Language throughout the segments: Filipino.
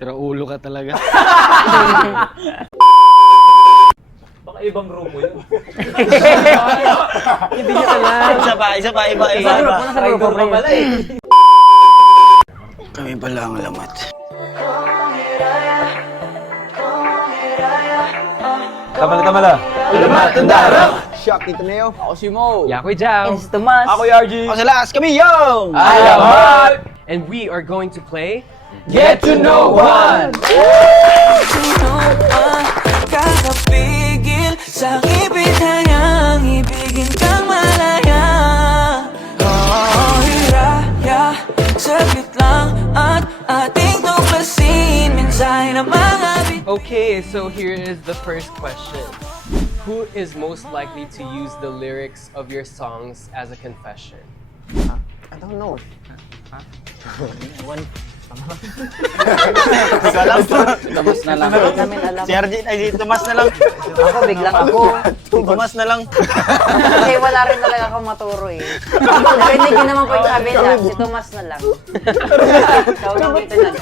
Sira ulo ka talaga. Baka ibang room mo yun. Hindi niya alam. Isa pa, iba. Nasa grupo ka pala eh. Kami pala ang lamat. Tamala. Lamat, tandara! Shock, Tito Neo. Ako si Mo. Yakoy Jam. And si Tomas. Ako yung RG. Ako sa last, kami yung! Alamat! And we are going to play Get to know one! Sino ang kakapigil sa ibigayang ibigin kang malaya? Oh, hiraya, saglit lang at ating tuklasin mensahe ng mga Okay, so here is the first question. Who is most likely to use the lyrics of your songs as a confession? I don't know. Tomas na lang. Hindi namin alam. Si RG, ay si Tomas na lang. Ako, biglang ako. Si Tomas na lang. Kasi wala rin talaga akong maturo eh. Depende din naman po yung sabi nila. Si Tomas na lang. Ikaw lang dito talaga.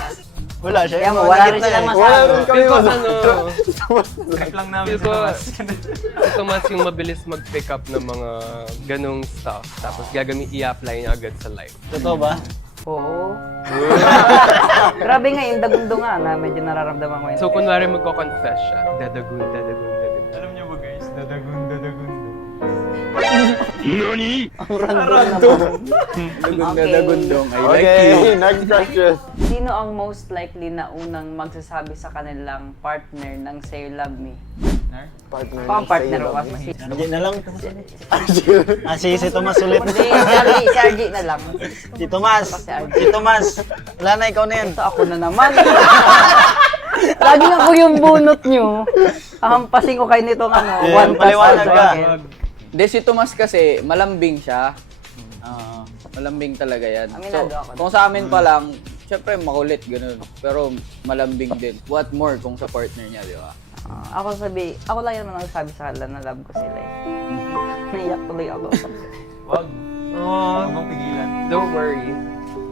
Wala siya. Kaya mo, wala rin silang masabi. Feel ko ano, Trip lang namin feel si ko Tomas. si Tomas yung mabilis mag-pick up ng mga ganong stuff. Tapos i-apply niya agad sa life. Totoo ba? Oo. Grabe nga yung dagundo nga na medyo nararamdaman ko yun. So kunwari magko-confess siya, dadagun. Alam niyo ba guys, dadagun. Dagundong. Okay, next question. Sino ang most likely na unang magsasabi sa kanilang partner ng Say You Love Me? Partner. Pang partner ko kasi. RG na lang. Si Tomas ulit. Hindi, si RG na lang. Si Tomas. Si Tomas. Wala na, ikaw na yan. Ito ako na naman. Lagi na po yung bunot nyo. Hampasin ko kayo nitong ano, Yeah, one pass paliwanag sa ka. akin. Hindi, si Tomas kasi malambing siya. Oo. Malambing talaga yan. Aminado ako. Kung sa amin pa lang, syempre makulit, ganun. Pero malambing din. What more kung sa partner niya, di ba? Ako lang naman nagsabi sa kanila na love ko sila eh. Naiyak tuloy ako. Wag. Oh, Huwag mong pigilan. don't worry.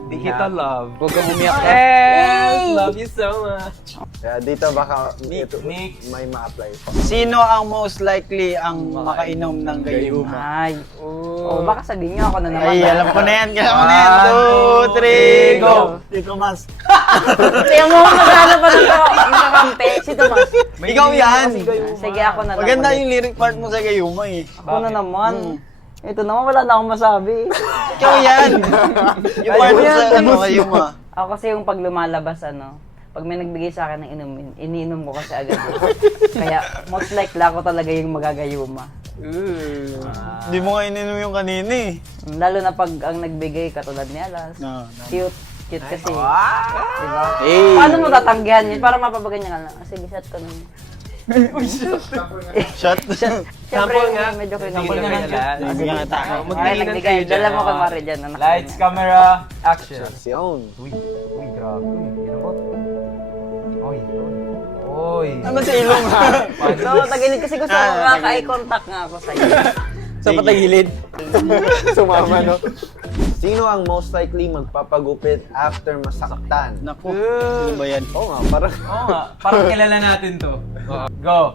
Di kita love. Huwag kang umiyak ka. Yes! Love you so much. Kaya dito baka ito, Next. may ma-apply pa. Sino ang most likely ang makainom ng gayuma? Ay. Oh, baka sabihin nyo ako na naman. Ay, alam ko na yan. Alam ko na yan. 2, 3, go! Si Tomas. Kaya mo magana pa ng kakampi. Si Tomas. Ikaw yan. Sige, ako na lang. Maganda ulit. yung lyric part mo sa gayuma eh. Ako na naman. Ito naman, wala na akong masabi. Ikaw yan. Yung part mo sa gayuma. Ako kasi yung pag lumalabas, pag may nagbigay sa akin ng inumin, iniinom ko kasi agad. Kaya most likely ako talaga yung magagayuma. Hindi mo nga ininom yung kanina eh. Lalo na pag ang nagbigay katulad ni Alas. No. Cute. Cute kasi. Diba? Hey! Paano mo tatanggihan yun? Para mapapaganyan ka lang. Sige, shot ko na. Shot. Siyempre, nga. medyo Sample nga kailangan. lang. Sige nga tayo. Ay, Magpilinan nagbigay. kayo dyan. Dala mo kang mari dyan. anak. Lights, camera, action. Sion. Uy, grabe. Uy, mo. Uy. Ano sa ilong? So, tagilid kasi gusto ko eye contact nga ako sa'yo. Sa patagilid. Sumama, no? Sino ang most likely magpapagupit after masaktan? Naku. Sino ba yan? Oo nga, parang... Oo nga, parang kilala natin to. Go.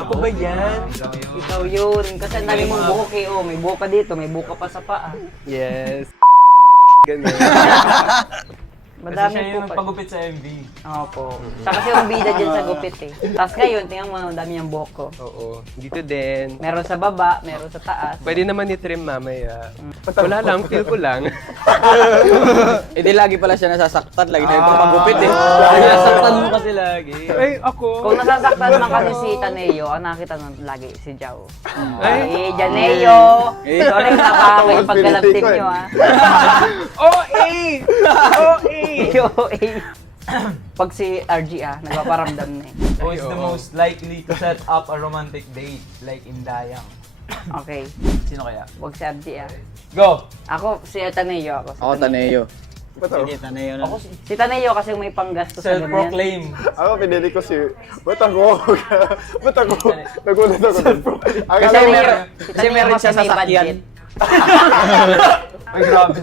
Ako ba yan? Ikaw yun. Kasi ang dami mong buhok eh. Oh, may buhok ka dito, may buhok ka pa sa paa. Yes. Ganun. Kasi Madami siya po yung pa. nagpagupit sa MV. Opo. Siya kasi yung bida dyan sa gupit eh. Tapos ngayon, tingnan mo, ang dami yung buhok ko. Oo. Dito din. Meron sa baba, meron sa taas. Pwede naman i-trim mamaya. Wala lang, feel ko lang. Eh di lagi pala siya nasasaktan. Lagi na yung papagupit eh. Nasaktan mo kasi lagi. Ay, ako. Kung nasasaktan man kasi si Taneo, ang nakita nun lagi si Jao. Ay. Janeo! Sorry, nakakapaggalaptip nyo ah. OA! OA! Pag si RG nagpaparamdam na eh. Who is the most likely to set up a romantic date like in Dayang? Okay, Sino kaya? wag si RG Go! Ako, si Taneo ako. Ako, Taneo. Sige, tanay yun. Ako Si Taneo kasi may panggastos sa ganyan. self-proclaim. Ako, pinili ko si... Ba't ako? Ba't ako? Nagulat ako. Si Kasi Taneo, meron- si kasi Taneo meron kasi siya may sasakyan. budget. Ay, grabe.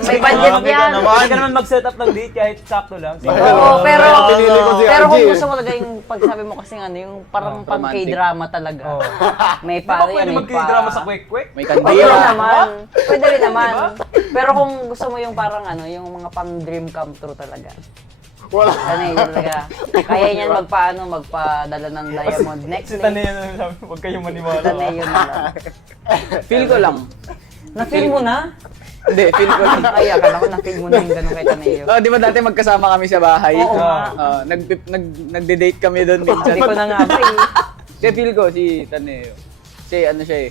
May budget yan. Hindi ka naman mag-set up ng date kahit sakto lang. Oo, pero pinili ko si pero RG. kung gusto mo talaga yung pagsabi mo kasi ano, yung parang pang romantic. K-drama talaga. Oo. May Di ba pa pwede may mag-drama sa kwek-kwek? May Pwede rin kandila. naman. Pwede rin naman. Pero kung gusto mo yung parang ano, yung mga pang dream come true talaga. Wala. Ano yun talaga. Kaya niyan magpadala ng diamond Si necklace. Tanay na sabi, huwag kayong maniwala. Tanay yun na lang. Feel ko lang. Na-feel mo na? Hindi, feel ko lang. Ay, akala ko na-feel mo na yung ganun kay Tanay yun. Oh, di ba dati magkasama kami sa bahay? Oo nga. Nagde-date kami doon minsan. Hindi ko na nga ba eh. Kasi feel ko si Taneo. Kasi ano siya eh,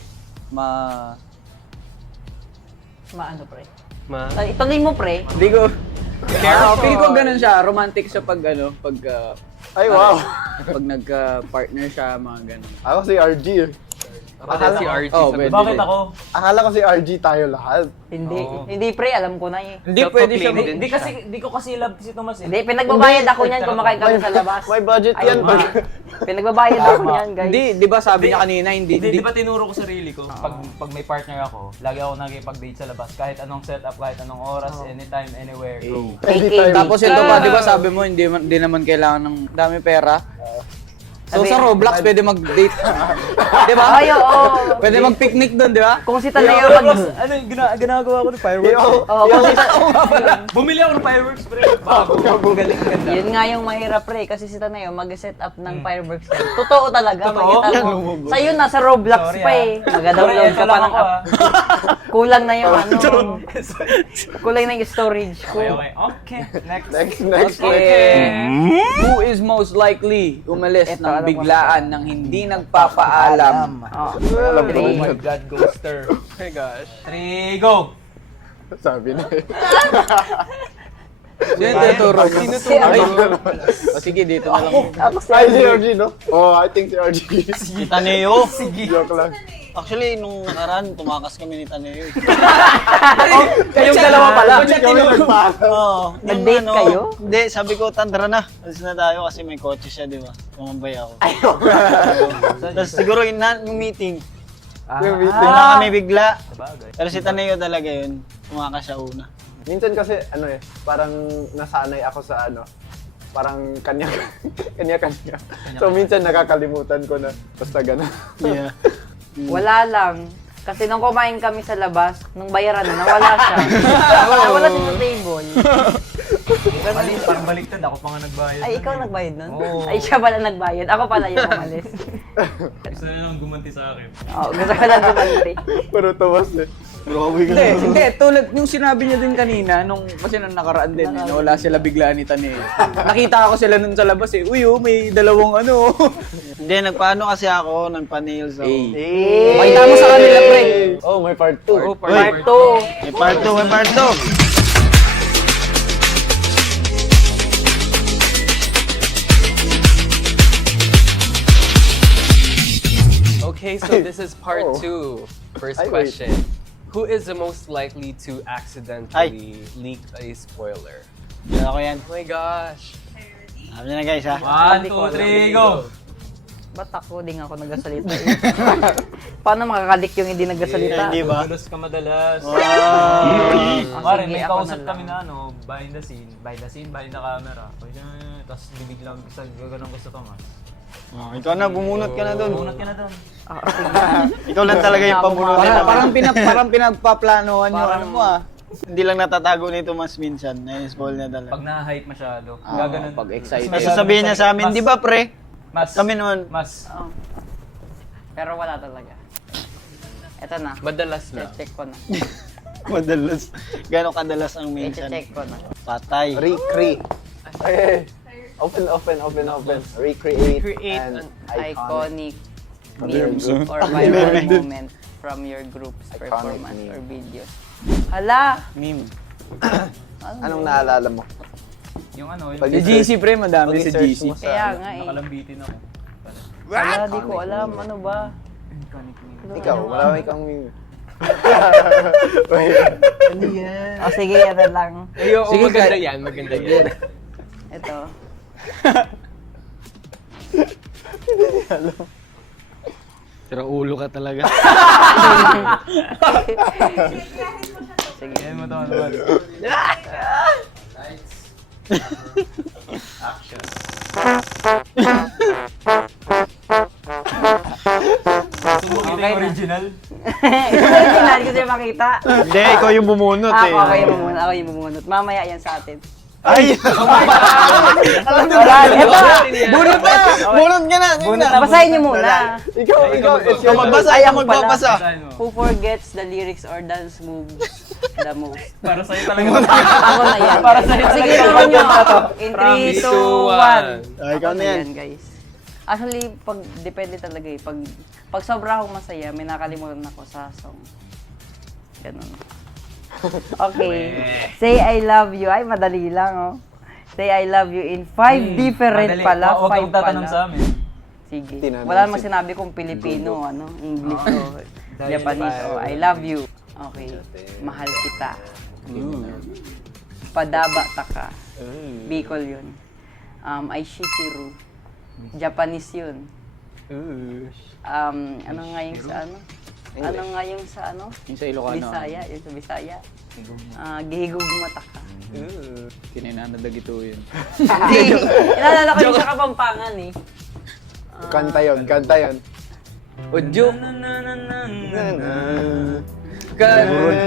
Maano pre? Ma? Ay, ituloy mo pre. Hindi ko. Feel ko ganun siya, romantic siya pag Ay, wow. pag nagka-partner siya, mga ganun. Ako si RG. Akala si RG Oh, sa pwede. Bakit ako? Akala ko si RG tayo lahat. Hindi. Hindi pre, alam ko na eh. Hindi pwede siya. Self-proclaimed din Di ko kasi love si Tomas eh. Hindi, pinagbabayad ako niyan kumakain kami sa labas. May budget Ay, yan. pinagbabayad ako niyan, guys. Hindi, di ba sabi niya kanina, hindi. Di ba tinuro ko sarili ko, pag may partner ako, lagi ako nakikipag-date sa labas. Kahit anong setup, kahit anong oras, anytime, anywhere, go. KK. Tapos ito pa, di ba sabi mo, hindi naman kailangan ng dami pera. So Sabi- sa Roblox, pwede mag-date. Di ba? Ay, oo. Pwede mag-picnic doon, di ba? Kung si Taneo mag... Ano yung ginagawa ko ng fireworks? Oo, kung si Bumili ako ng fireworks, pre. Bago. Galing ganda. Yun nga yung mahirap pre, kasi si Taneo mag-set up ng fireworks yan. Totoo talaga. Totoo? Makita mo. Sa'yo nasa Roblox Sorry, pa eh. Mag-download ka pa ng app. Kulang na yung ano. Kulang na yung storage ko. Okay. Next. Next. Okay. Who is most likely umalis Eto, ng alam ko. biglaan ng hindi nagpapaalam? Oh, Alam ko Oh three. my God, ghoster. Oh my gosh. 3, go! Sabi na eh. Sino tuturo? Sino Si ano? O sige, dito na lang. Ako si Ay, si RG, no? Oh, I think si RG. Si Taneo. Joke lang. Actually, nung nakaraan, tumakas kami ni Taneo. Kayong dalawa pala. Kami nagpasa. Oo. Nag-date kayo? Hindi, sabi ko, tara na. Alis na tayo kasi may kotse siya, di ba? Tumambay ako. Tapos siguro yung meeting. Yung meeting. Bigla kami bigla. Pero si Taneo talaga yun. Tumakas siya una. Minsan kasi, ano eh, parang nasanay ako sa ano, parang kanya-kanya. So minsan nakakalimutan ko na, basta gano'n. Yeah. Wala lang. Kasi nung kumain kami sa labas, nung bayaran na, nawala siya. Nawala siya sa table. Parang baliktad, ako pa nga nagbayad. Ay, ikaw nagbayad nun? Oo. Ay, siya pala nagbayad. Ako pala yung umalis. Gusto na lang gumanti sa akin. Oo, gusto ko lang gumanti. Pero tawas eh. Hindi, tulad yung sinabi niya din kanina, kasi nung nakaraan din, wala sila biglaan ni Taneo. Nakita ko sila nun sa labas eh, uy, may dalawang ano. Hindi, nagpaano kasi ako, nagpa-nails ako. Pakita mo sa kanila, pre. Oh, may part 2. Oh, Part 2. May part 2, may part 2. Okay, so this is part Oh. 2. First Ay, wait. question. Who is the most likely to accidentally leak a spoiler? Yan ako yan. Oh my gosh. Sabi niyo na guys ha. 1, 2, 3, go! Ba't ako din ako nagsasalita eh? Paano makakalik yung hindi nagsasalita? Hindi ba? Gulos ka madalas. Ah, Pare, sige, may ako kausap na lang. kami na ano, behind the scene, behind the camera. Tapos bibig lang, isa ganun gusto to, mas. Oh, ikaw na, bumunot ka na doon. Bunot ka na doon. Ah, sige. Ikaw lang talaga yung pabunutin Parang, namin. parang pinagpaplanohan yung ano mo ah. Hindi lang natatago nito mas minsan. Na-spoil niya talaga. Pag na-hype masyado, Ah, gaganon. pag excited. Nasasabihin niya sa amin, di ba pre? Mas, Kami naman. mas, Oo. Pero wala talaga. Eto na. Madalas lang. Check ko na. Madalas. Gano'ng kadalas ang minsan? I-check ko na. Patay. Recreate. Ay, open. Recreate Create an Iconic Meme. meme or viral moment from your group's performance meme. or videos. Hala! Meme. Anong naalala mo? yung ano, yung Pag- Sa GC pre, madami sa Pag-search GC. mo sa- Kaya nga eh. nakalambitin ako. Hala, di ko alam. Ano ba? Iconic meme. Ikaw, wala kang meme. O sige, ano lang. Ay, oo, Sige, maganda kahit- yan, maganda yan. Ito. Sira ulo ka talaga. Sige. Yan mo naman. Okay na. Original. Original gusto yung makita. Hindi, ikaw yung bumunot eh. Ako yung bumunot. Ako yung bumunot. Mamaya yan sa atin. Ay! Alam mo Wala, ba? ito. Bunot na! Bunot ka na! Bunot na. Basahin niyo muna. Ikaw, Ikaw magbasa, Ayaw ikaw magbabasa. Who forgets the lyrics or dance moves the most? Para sa'yo talaga. Ako na yan. Para sa'yo Sige, talaga. naman nyo. In 3, 2, 1. Ay, ikaw na yan. Guys. Actually, depende talaga eh. Pag sobra akong masaya, may nakalimutan ako sa song. Ganun. Okay. Say I love you. Ay, madali lang, oh. Say I love you in 5 different pala. Huwag kang 5 tatanong sa pala. amin. Sige. Tinanong Wala namang si- sinabi kung Pilipino, ano, English o Japanese. Oh, I love you. Okay. Mahal kita. Padaba taka. Bicol yun. Aishikiru. Japanese yun. Ano nga yung sa ano? Ano nga yung sa ano? Yung sa Ilocano. Bisaya. Yung sa Bisaya. Gihigog mata ka. Kininanadag ito yun. Hindi. Inalala ko yung sa Kapampangan eh. Kanta yun. Udyo.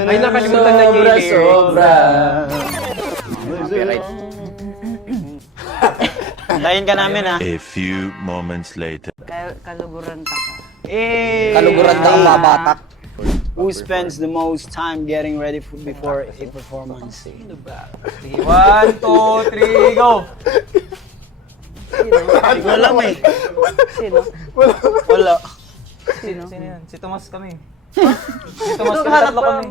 Ay, nakalimutan na niya yung lyrics. Copyright. Antayin ka namin ha. A few moments later. Kaluguran ta ka. Kaluguran na ang babatak. Who spends the most time getting ready before a performance? Sige, 1, 2, 3, go! Hindi ko alam eh. Sino? Wala. Sino? Sino yan? Si Tomas kami. Si Tomas kami, tatlo kami.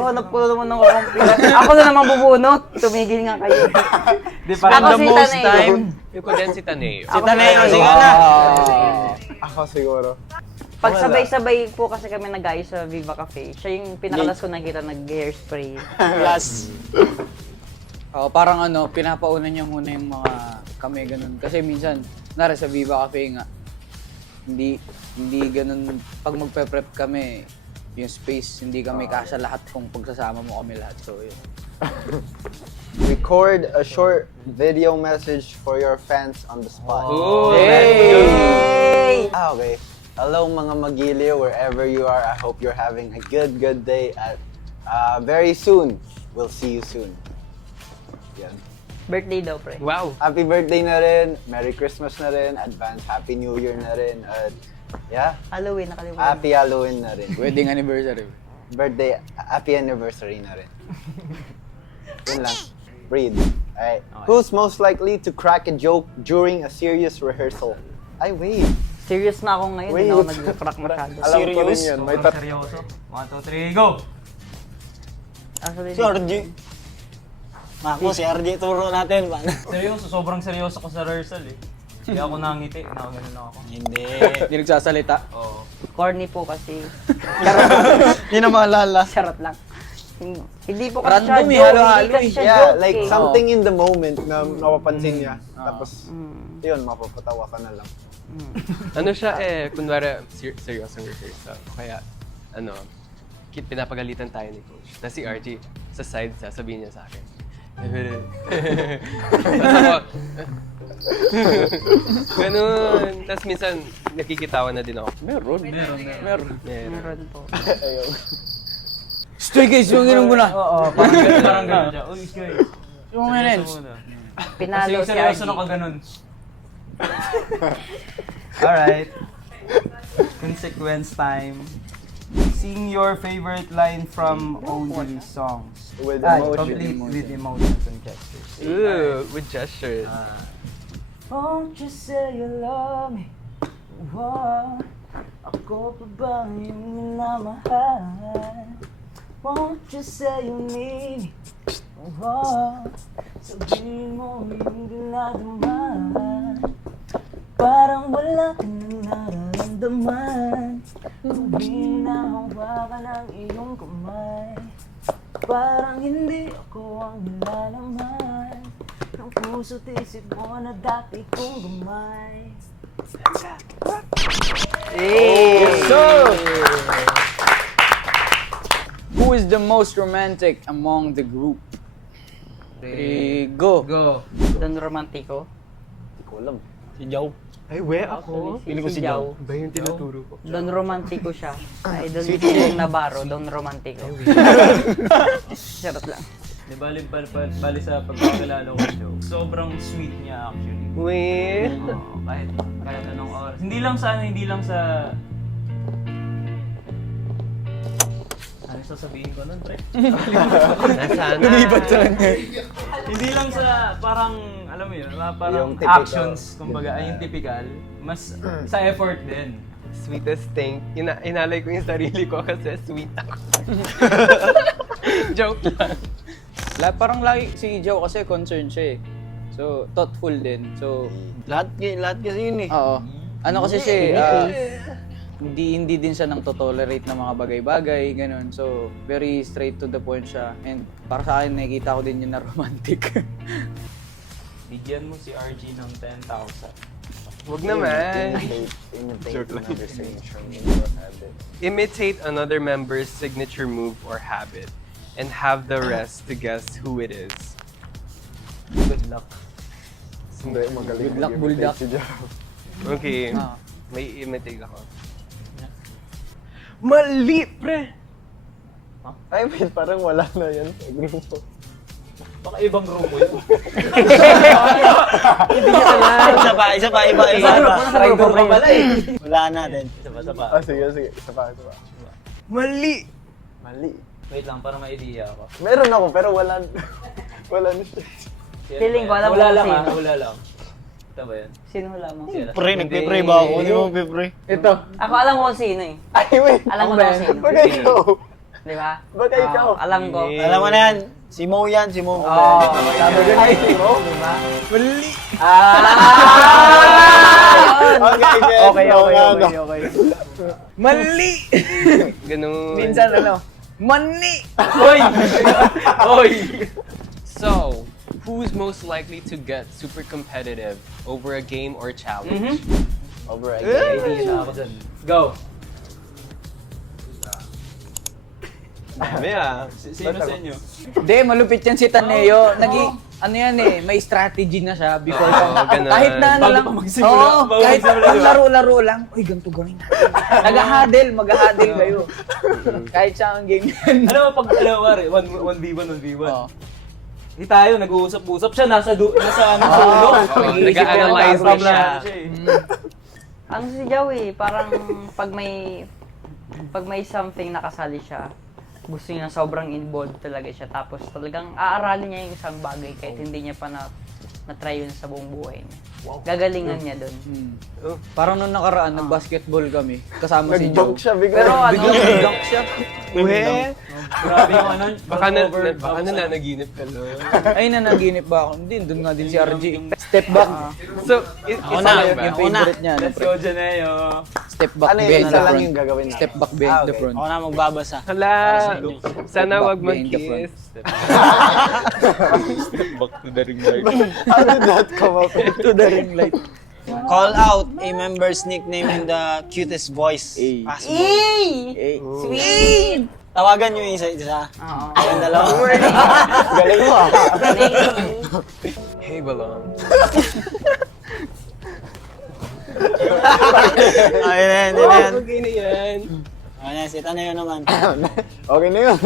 Hanap ko naman ng kakampi. Ako na naman bubunot. Tumigil nga kayo. Di Ako pa si Tanay. Yung ko din si Taneo. Si Taneo, sige na. Ako siguro. Pag sabay-sabay po kasi kami nag-ayos sa Viva Cafe, siya yung pinakalas ko nakita nag-hairspray. Last. Parang pinapauna niya muna yung mga kami ganun. Kasi minsan, nara sa Viva Cafe nga, hindi ganun, pag magpe-prep kami, yung space, hindi kami kasya lahat kung pagsasama mo kami lahat. So, yun. Record a short video message for your fans on the spot. Hey! Okay. Hello mga magiliw, wherever you are. I hope you're having a good day. At very soon, we'll see you soon. Yan. Birthday daw, pre. Wow. Happy birthday na rin, Merry Christmas na rin, advance Happy New Year na rin, at yeah, Halloween, nakalimutan. Happy Halloween na rin. Wedding anniversary. Birthday, happy anniversary na rin. Yun lang. Breathe. Alright. Who's most likely to crack a joke during a serious rehearsal? Ay, wait. Serious na ako ngayon, hindi na ako nag-crack masyado. Alam ko rin yun. May Sobrang seryoso. 1, 2, 3, go! Actually, Si RG. Mako, si RG turo natin. Seryoso, sobrang seryoso ko sa rehearsal eh. Hindi ako nangiti, nakaganon lang ako. Hindi. Hindi nagsasalita. Oo. corny po kasi. Hindi na maalala. Charot lang. Hindi po kasi Random siya eh, joke, halo-halo hindi kasi siya Yeah, joke like eh. something in the moment na napapansin niya. Tapos, yun, mapapatawa ka na lang. Ano siya kunwari seryosong rehearsal. Kaya, pinapagalitan tayo ni Coach. Tapos si RG, sa side, sasabihin niya sa akin. Tapos ako, ganun. Tapos minsan, nakikitawa na din ako. Meron. Meron po. Stray guys, yung inom ko na. Oo, parang gano'n siya. Uy, guys. Yung minutes. Kasi Pinalo yung si seryoso RG. na kaganon. Alright. Consequence time. Sing your favorite line from OG songs. With emotion. Complete with emotions and gestures. Ooh, with gestures. Won't you say you love me? Whoa, ako pa ba yung minamahal? Won't you say you need me? Whoa, sabihin mo yung ginagaman. Parang wala ka nang nararamdaman. Tuwing nahawakan ang iyong kamay, parang hindi ako ang nilalaman ng puso't isip mo na dati kong gamay. Who Who is the most romantic among the group? 3, go. Go. Don Romantico. Hindi ko alam. Si Joe. Ay, we ako. Pili ko si Joe. Ba yung tinuturo ko? Don Romantico siya. Idol ni Pong Navarro, Don Romantico. Charot lang. Di bali sa pagkakilala ko siya. Sobrang sweet niya actually. We. Oo, kahit anong oras. Hindi lang sa ano sasabihin ko nun, pre? Nasaan? Lumibat sa kanya. Hindi lang sa parang, alam mo yun, parang Yung typical. actions, kumbaga, ay yung typical, mas sa effort din. Sweetest thing. Inalay ko yung sarili ko kasi sweet ako. Joke lang. Parang lagi si Joe kasi concerned siya eh. So, thoughtful din. So, Lahat kasi yun eh. oo. Ano kasi siya hindi din siya nang to-tolerate ng mga bagay-bagay, ganun. So, very straight to the point siya. And para sa akin, nakikita ko din yun na romantic. Bigyan mo si RG ng 10,000. Huwag naman. Imitate another signature move or habit. Imitate another member's signature move or habit and have the rest to guess who it is. Good luck. Hindi, magaling Good luck, mag-imitate bulldog. si Joe. Okay. Ah. May imitate ako. Mali, pre! I mean, parang wala na yan sa grupo. Baka ibang grupo yun. Isa pa, iba. Traitor ka pala eh. Wala natin. Isa pa. Sige. Isa pa. Mali! Mali. Wait lang, para may idea ako. Meron ako, pero wala na siya. Feeling ko, alam Wala ko lang sino. Wala lang. Ito ba yan? Sino hula mo? Pre, nagpe-pray ba ako? Hindi mo pe-pray. Ito. Ako alam ko kung sino eh. Ay, wait. Alam ko na kung sino. Baka ikaw. Di ba? Baka ikaw. Alam ko. Hindi. Alam mo na yan. Si Mo yan, si Mo. Oo. Sabi ko ay, mo. Diba? Mali! Okay. Mali! Ganun. Minsan ano, money! Oy! Oy! So, who's most likely to get super competitive over a game or challenge? Over Idea na ako dyan. Go! Dami ah. Sino sa inyo? Hindi, malupit yan si Taneo. Ano yan eh, may strategy na siya before ganun. kahit na ano Bago lang. pa magsimula, Oo, bago kahit magsimula, ang diba? laro-laro lang. Uy, ganito gawin natin. Mag-huddle kayo. Kahit sa ang game yan. Alam mo, pag alawari, 1v1. Oo. Di tayo, nag-uusap-usap siya, nasa sulok. Nag-a-analyze Problem siya. na siya eh. Ano si Joey, parang pag may something nakasali siya, gusto niya sobrang involved talaga siya. Tapos talagang aaralin niya yung isang bagay kahit hindi niya pa na-try yun sa buong buhay niya. Gagalingan niya doon. Parang nung nakaraan, nag-basketball kami. Kasama si Nag-dunk Joe. siya bigla. Pero ano, Biglang dunk siya. Grabe yung ano. Baka nanaginip ka lang. Ay, nanaginip ba ako? Hindi, doon nga din si RG. Step back. So, isa lang ba? Yung favorite niya. Let's go, Janeo. Step back Ano yun, behind isa the lang front. yung gagawin natin. Step back behind the front. Ako na magbabasa. Hala, sana Back wag behind the front. mag-kiss. How did that come up? To the ring light. Call out a member's nickname in the cutest voice A. possible. Eh, sweet! Tawagan nyo yung isa-isa. Oo. Yung dalawa. Galing mo ah. Hey, Balong. Ayun na yan. Okay na yan. Ayun na, sit. Ano yun naman? Okay na yun.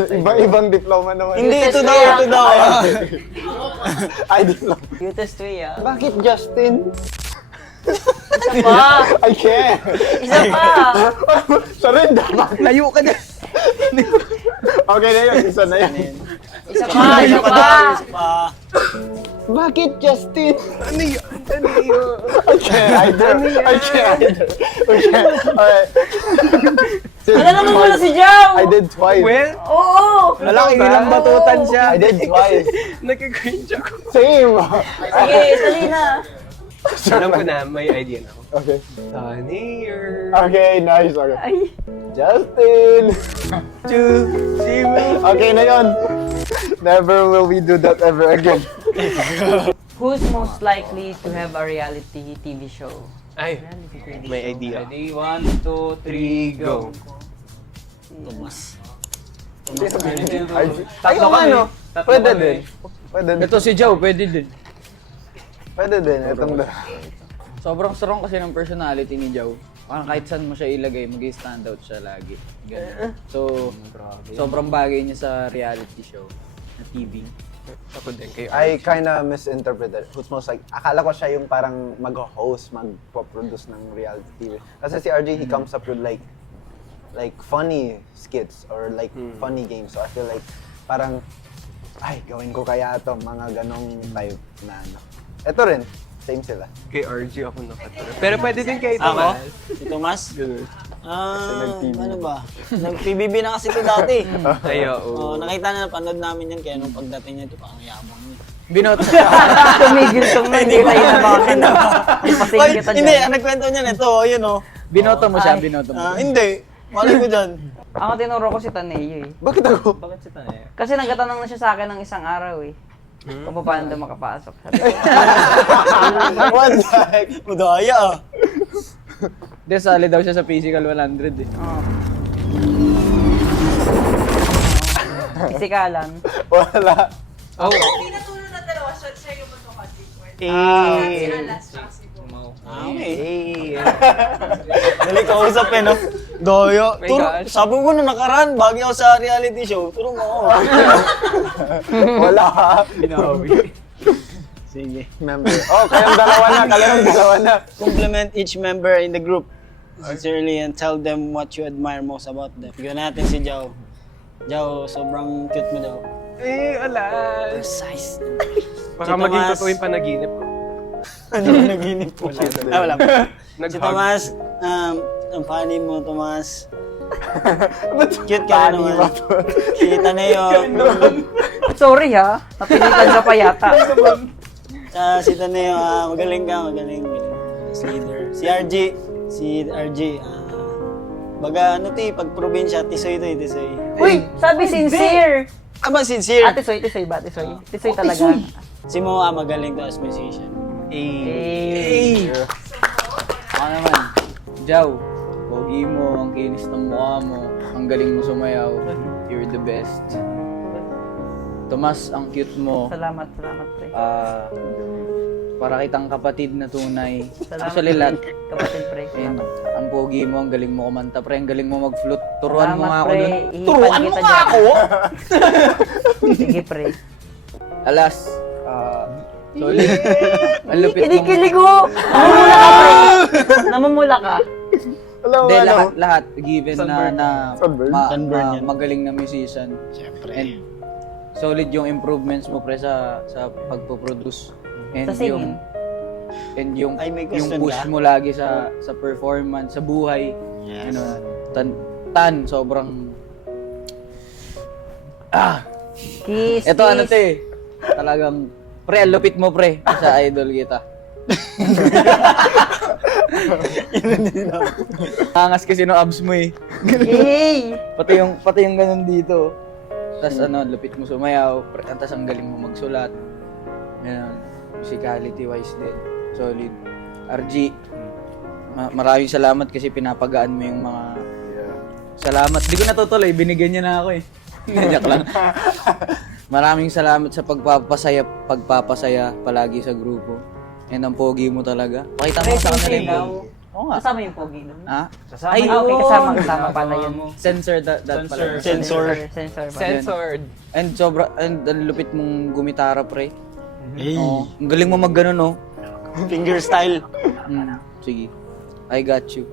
Ibang diploma naman. Hindi, ito daw. Ay, diploma. Cutest way ah. Bakit Justin? Isa pa! I can't. Isa pa! Sorry, dapat. layo ka na. Okay na yun. Isa na yun. Isa pa! Bakit Justin? Ano yun? Ano yun? I can't either. Okay. Alright. Ano naman wala si Joe? I did twice. Well, Oo! Malaki ilang batutan siya. I did twice. nagka-cringe ako. Same. Sige, dali na. Alam ko na, may idea na ako. Okay. Sunnier. Okay, nice. Okay. Ay. Justin. Okay na yun. Never will we do that ever again. Who's most likely to have a reality TV show? Ay, may idea. Ready? 1, 2, 3, go. Tomas. Tatlo kami. Pwede din. Pwede din. Ito si Joe, pwede din. Pwede din. Itong Sobrang strong kasi ng personality ni Joe. Parang kahit saan mo siya ilagay, mag-stand out siya lagi. Ganun. So, sobrang bagay niya sa reality show na TV. Ako din kay I kinda misinterpreted. Who's most like, akala ko siya yung parang mag-host, mag-produce ng reality TV. Kasi si RJ, he comes up with like funny skits or like funny games. So I feel like parang, ay, gawin ko kaya ito, mga ganong type na ano. Ito rin, same sila. Kay RG ako nakatira. Pero pwede din kay Ako? Tomas. Si Tomas? Ganun. Ano ba? Nag-PBB na kasi ito dati. Ay, oo. Nakita na, napanood namin yan, kaya nung pagdating niya ito, parang yabang niya. Binoto Tumigil kang hindi tayo na bakit. Ipasingin kita Hindi, dyan. ang nagkwento niyan, ito, yun o. Binoto mo siya, binoto mo. Hindi, malay ko dyan. Ako tinuro ko si Taneo eh. Bakit ako? Bakit si Taneo? Kasi nagtatanong na siya sa akin ng isang araw eh. Kung paano daw makapasok. Sabi ko, What the heck? Madaya ah. Hindi, sali daw siya sa physical 100 eh. Isikalan. Wala. Oh, Pinatulong na dalawa siya yung magkakasipwede. Eh. Alas siya si Bo. Okay. Dali kausap eh, no? Doyo. My Turo, gosh. sabi ko nung nakaraan, bagay ako sa reality show. Turo mo ako. Wala. Binawi. Sige. Member. Oh, kayong dalawa na. Compliment each member in the group sincerely and tell them what you admire most about them. Bigyan natin si Jao. Jao, sobrang cute mo daw. alas. Size. Baka Si maging Tomas. totoo yung panaginip ko. Ano na naginip po? Wala pa. Si Nag-hug. Tomas, ang funny mo, Tomas. Cute ka naman. Si Taneo. Sorry ha, napilitan ka pa yata. Si Taneo, magaling ka, magaling. Si leader. Si RG, baga ano pag probinsya, tisoy to, tisoy. Uy, sabi sincere. Aba, sincere. Tisoy ba? Tisoy talaga. Si Mo, magaling to as musician. Eh. Ako naman, Jow, pogi mo, ang kinis ng mukha mo, ang galing mo sumayaw, you're the best. Tomas, ang cute mo, Salamat pre. para kitang kapatid na tunay. Salamat. Actually, lahat. Kapatid pre. And ang pogi mo, ang galing mo kumanta, pre, ang galing mo mag-flute. Turuan mo Salamat, nga ako pre. dun. Turuan mo nga ako? Sige pre. Alas, solid. Ang lupit mo. Kinikilig ko! Namumula ka pre. Namumula ka. Hindi, lahat given na Sunburn yan. magaling na musician. And solid yung improvements mo pre sa pagpo-produce. And Sa singing. yung Ay, may yung question push ka? mo lagi sa performance, sa buhay. Yes. Tan sobrang Kiss, ito ano kiss. to eh. Talagang pre, ang lupit mo pre sa idol kita. Angas kasi no abs mo eh. Yay! Pati yung ganun dito. Tapos ano, lupit mo sumayaw, tapos ang galing mo magsulat. Ganun. Musicality wise din. Solid. RG, maraming salamat kasi pinapagaan mo yung mga... Salamat. Di ko natutuloy, binigyan niya na ako eh. Joke lang. Maraming salamat sa pagpapasaya palagi sa grupo. And ang pogi mo talaga. Pakita mo sa kanila yung pogi. Oo nga. Kasama yung pogi doon. Ha? Ay, okay, kasama pala yun. Censor that pala. Sensor. Sensor ba? Censored. And and ang lupit mong gumitara, pre. Hey. Oo. Ang galing mo mag-ganon, no? Finger style. Sige. I got you.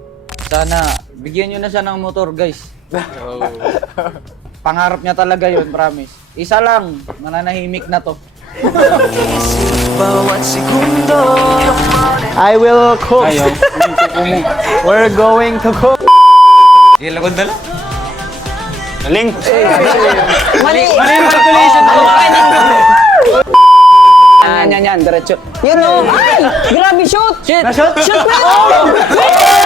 Sana, bigyan nyo na siya ng motor, guys. Oh. Pangarap niya talaga yun, promise. Isa lang, mananahimik na to. Bawat segundo I will cook. We're going to cook. Ilagod na lang. Galing. Mali! calculation ko. Yan, diretso. Yun o! Ay! Grabe, shoot! Shit! Na-shot? Shoot, man!